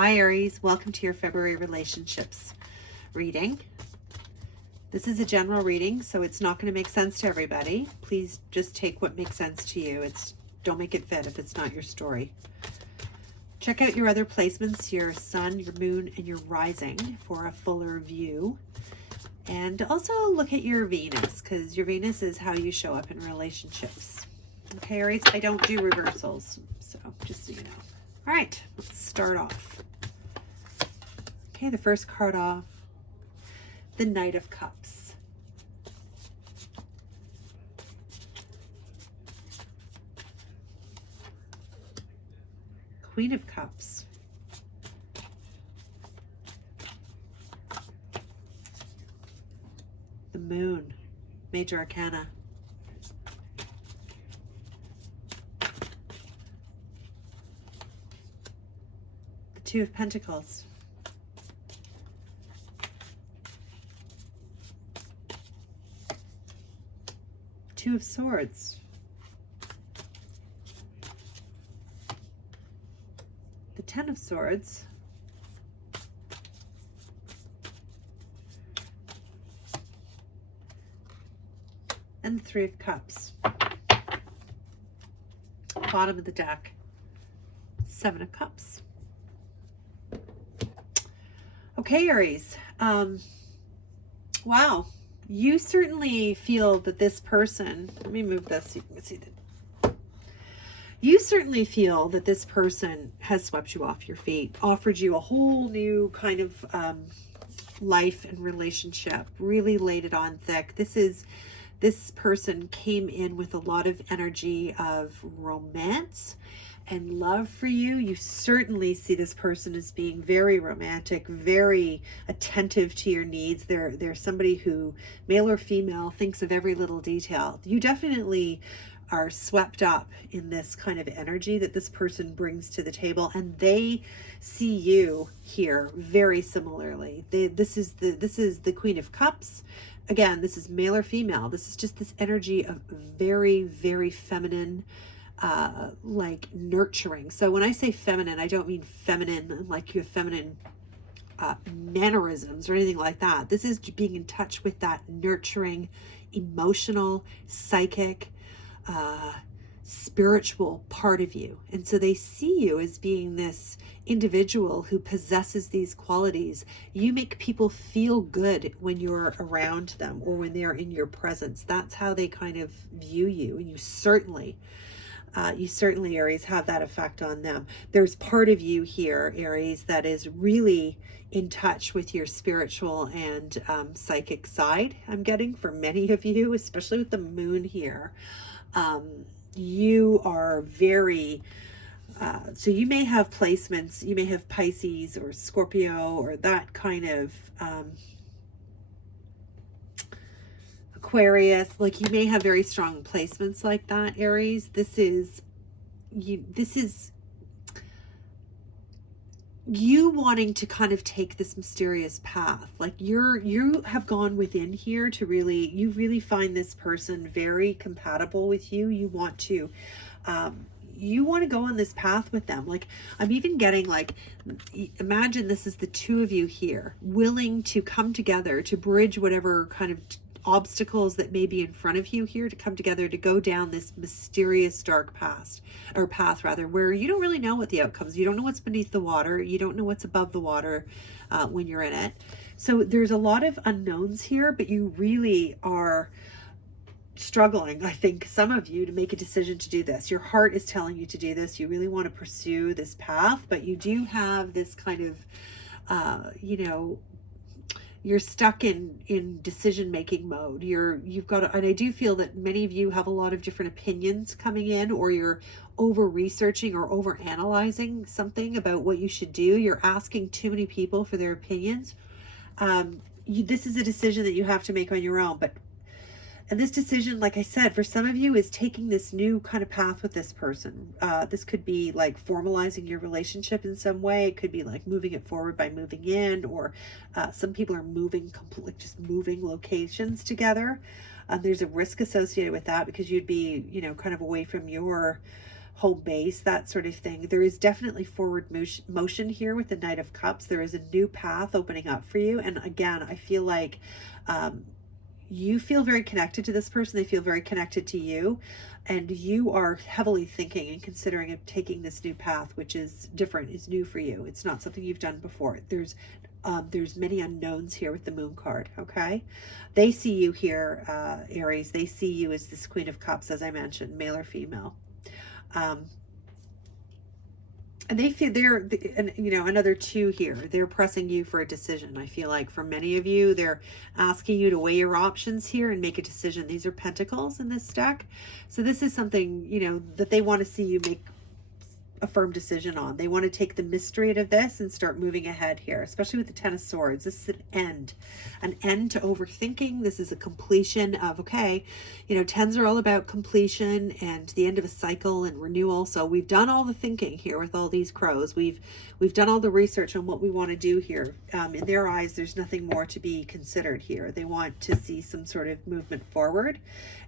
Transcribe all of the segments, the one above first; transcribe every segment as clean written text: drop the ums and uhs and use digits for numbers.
Hi Aries, welcome to your February relationships reading. This is a general reading, so it's not going to make sense to everybody. Please just take what makes sense to you. Don't make it fit if it's not your story. Check out your other placements, your sun, your moon, and your rising for a fuller view. And also look at your Venus, because your Venus is how you show up in relationships. Okay, Aries, I don't do reversals, so just so you know. All right, let's start off. Okay, the first card off, the Knight of Cups. Queen of Cups. The Moon, Major Arcana. The Two of Pentacles. Two of Swords. The Ten of Swords. And the Three of Cups. Bottom of the deck, Seven of Cups. Okay, Aries. Wow. You certainly feel that this person, let me move this so you can see you certainly feel that this person has swept you off your feet, offered you a whole new kind of life and relationship, really laid it on thick. This person came in with a lot of energy of romance and love for you. You certainly see this person as being very romantic, very attentive to your needs. They're somebody who, male or female, thinks of every little detail. You definitely are swept up in this kind of energy that this person brings to the table, and they see you here very similarly. This is the Queen of Cups. Again, this is male or female. This is just this energy of very, very feminine, like nurturing. So when I say feminine, I don't mean feminine like you have feminine mannerisms or anything like that. This is being in touch with that nurturing, emotional, psychic, spiritual part of you. And so they see you as being this individual who possesses these qualities. You make people feel good when you're around them or when they're in your presence. That's how they kind of view you. And you certainly, Aries, have that effect on them. There's part of you here, Aries, that is really in touch with your spiritual and psychic side, I'm getting, for many of you, especially with the moon here. You are very, so you may have placements, you may have Pisces or Scorpio or that kind of Aquarius, like you may have very strong placements like that, Aries. This is you wanting to kind of take this mysterious path. Like you have gone within here to you really find this person very compatible with you. You want to go on this path with them. Like I'm even getting, like, imagine this is the two of you here willing to come together to bridge whatever kind of obstacles that may be in front of you here, to come together to go down this mysterious dark path where you don't really know what the outcomes. You don't know what's beneath the water. You don't know what's above the water when you're in it. So there's a lot of unknowns here, but you really are struggling, I think, some of you, to make a decision to do this. Your heart is telling you to do this. You really want to pursue this path, but you do have this kind of, you're stuck in decision-making mode. You've got, and I do feel that many of you have a lot of different opinions coming in, or you're over-researching or over-analyzing something about what you should do. You're asking too many people for their opinions. This is a decision that you have to make on your own, and this decision, like I said, for some of you is taking this new kind of path with this person. This could be like formalizing your relationship in some way. It could be like moving it forward by moving in, or some people are just moving locations together. There's a risk associated with that because you'd be, kind of away from your home base, that sort of thing. There is definitely forward motion here with the Knight of Cups. There is a new path opening up for you. And again, I feel like you feel very connected to this person. They feel very connected to you. And you are heavily thinking and considering of taking this new path, which is different, is new for you. It's not something you've done before. There's many unknowns here with the Moon card, okay? They see you here, Aries. They see you as this Queen of Cups, as I mentioned, male or female. And they feel and you know, another 2 here. They're pressing you for a decision. I feel like for many of you, they're asking you to weigh your options here and make a decision. These are Pentacles in this deck. So this is something, you know, that they want to see you make a firm decision on. They want to take the mystery out of this and start moving ahead here, especially with the Ten of Swords. This is an end to overthinking. This is a completion of, okay, you know, tens are all about completion and the end of a cycle and renewal. So we've done all the thinking here with all these crows. We've done all the research on what we want to do here. In their eyes, there's nothing more to be considered here. They want to see some sort of movement forward.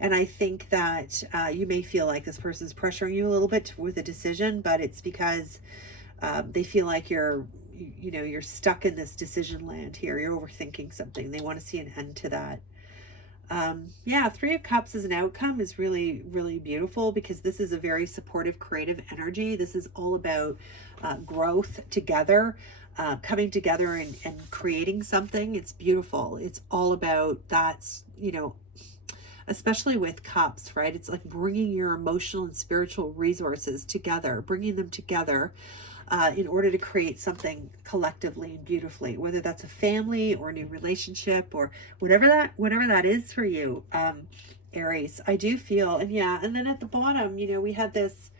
And I think that you may feel like this person's pressuring you a little bit with a decision, but it's because they feel like you're stuck in this decision land here. You're overthinking something. They want to see an end to that. Yeah, 3 of Cups as an outcome is really, really beautiful because this is a very supportive, creative energy. This is all about growth together, coming together and creating something. It's beautiful. It's all about that's, you know, especially with Cups, right? It's like bringing your emotional and spiritual resources together, bringing them together in order to create something collectively and beautifully, whether that's a family or a new relationship or whatever that is for you, Aries. I do feel, and yeah, and then at the bottom, you know, we had this,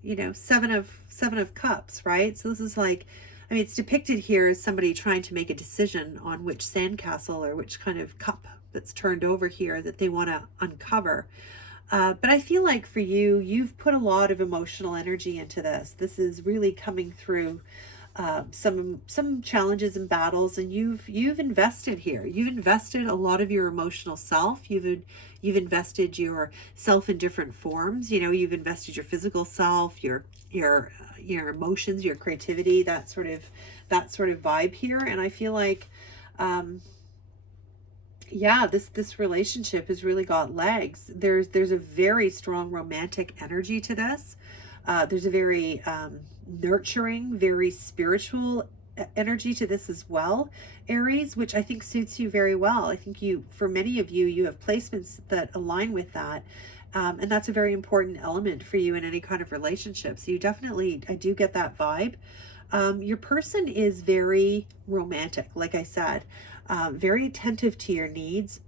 you know, seven of Cups, right? So this is like, I mean, it's depicted here as somebody trying to make a decision on which sandcastle or which kind of cup that's turned over here that they want to uncover. But I feel like for you, you've put a lot of emotional energy into this. This is really coming through some challenges and battles, and you've invested here. You've invested a lot of your emotional self. You've invested yourself in different forms. You know, you've invested your physical self, your emotions, your creativity, that sort of vibe here. And I feel like yeah, this relationship has really got legs. There's a very strong romantic energy to this. There's a very nurturing, very spiritual energy to this as well, Aries, which I think suits you very well. I think for many of you, you have placements that align with that. And that's a very important element for you in any kind of relationship. So you definitely, I do get that vibe. Your person is very romantic, like I said. Very attentive to your needs,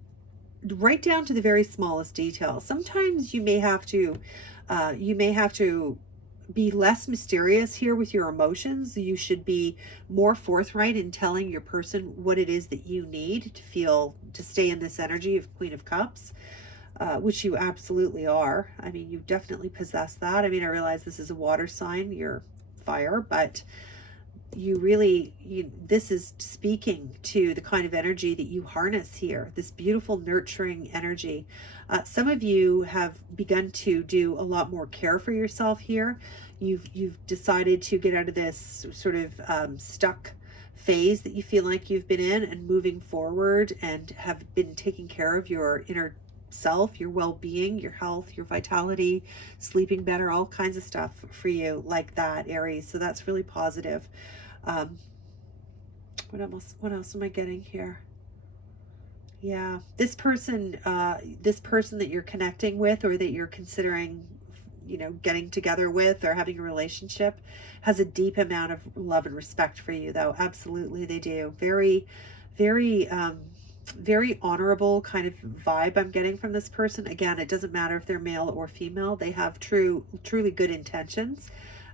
right down to the very smallest details. Sometimes you may have to be less mysterious here with your emotions. You should be more forthright in telling your person what it is that you need to stay in this energy of Queen of Cups, which you absolutely are. I mean, you definitely possess that. I mean, I realize this is a water sign, you're fire, but this is speaking to the kind of energy that you harness here, this beautiful nurturing energy. Some of you have begun to do a lot more care for yourself here. You've decided to get out of this sort of stuck phase that you feel like you've been in and moving forward, and have been taking care of your inner self, your well-being, your health, your vitality, sleeping better, all kinds of stuff for you like that, Aries. So that's really positive. What else am I getting here? Yeah, this person that you're connecting with, or that you're considering, you know, getting together with or having a relationship, has a deep amount of love and respect for you, though. Absolutely, they do. Very, very, very honorable kind of vibe I'm getting from this person. Again, it doesn't matter if they're male or female. They have truly good intentions.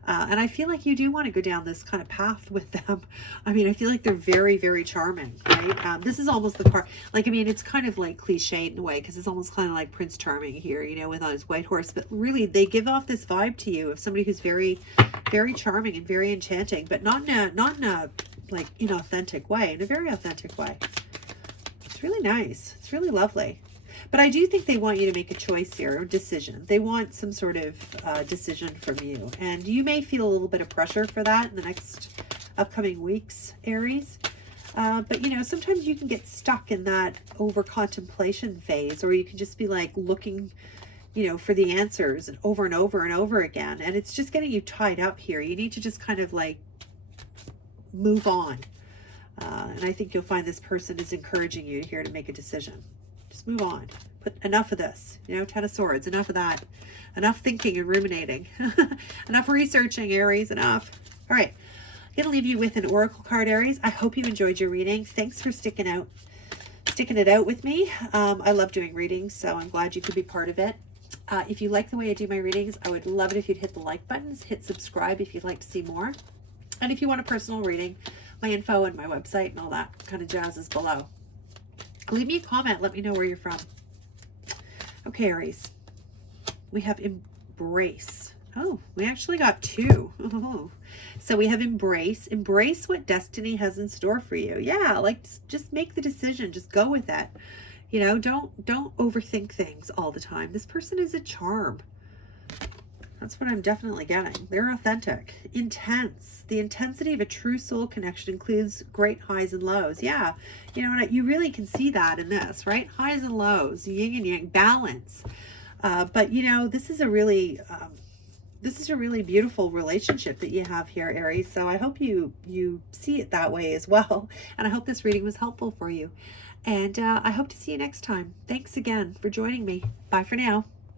And I feel like you do want to go down this kind of path with them. I mean, I feel like they're very, very charming, right? This is almost the part, like, I mean, it's kind of like cliched in a way, because it's almost kind of like Prince Charming here, you know, with on his white horse. But really, they give off this vibe to you of somebody who's very, very charming and very enchanting, but not in a like inauthentic way, in a very authentic way. It's really nice. It's really lovely. But I do think they want you to make a choice here, or decision. They want some sort of decision from you. And you may feel a little bit of pressure for that in the next upcoming weeks, Aries. But, you know, sometimes you can get stuck in that over contemplation phase, or you can just be like looking, you know, for the answers and over and over again. And it's just getting you tied up here. You need to just kind of like move on. And I think you'll find this person is encouraging you here to make a decision. Just move on. Put enough of this, you know, 10 of Swords, enough of that. Enough thinking and ruminating. Enough researching, Aries, enough. All right. I'm going to leave you with an oracle card, Aries. I hope you enjoyed your reading. Thanks for sticking it out with me. I love doing readings, so I'm glad you could be part of it. If you like the way I do my readings, I would love it if you'd hit the like buttons, hit subscribe if you'd like to see more. And if you want a personal reading, my info and my website and all that kind of jazz is below. Leave me a comment. Let me know where you're from. Okay, Aries. We have embrace. Oh, we actually got two. Oh. So we have embrace. Embrace what destiny has in store for you. Yeah, like just make the decision. Just go with it. You know, don't overthink things all the time. This person is a charm. That's what I'm definitely getting. They're authentic, intense. The intensity of a true soul connection includes great highs and lows. Yeah, you know, you really can see that in this, right? Highs and lows, yin and yang, balance. But you know, this is a really beautiful relationship that you have here, Aries. So I hope you see it that way as well. And I hope this reading was helpful for you. And I hope to see you next time. Thanks again for joining me. Bye for now.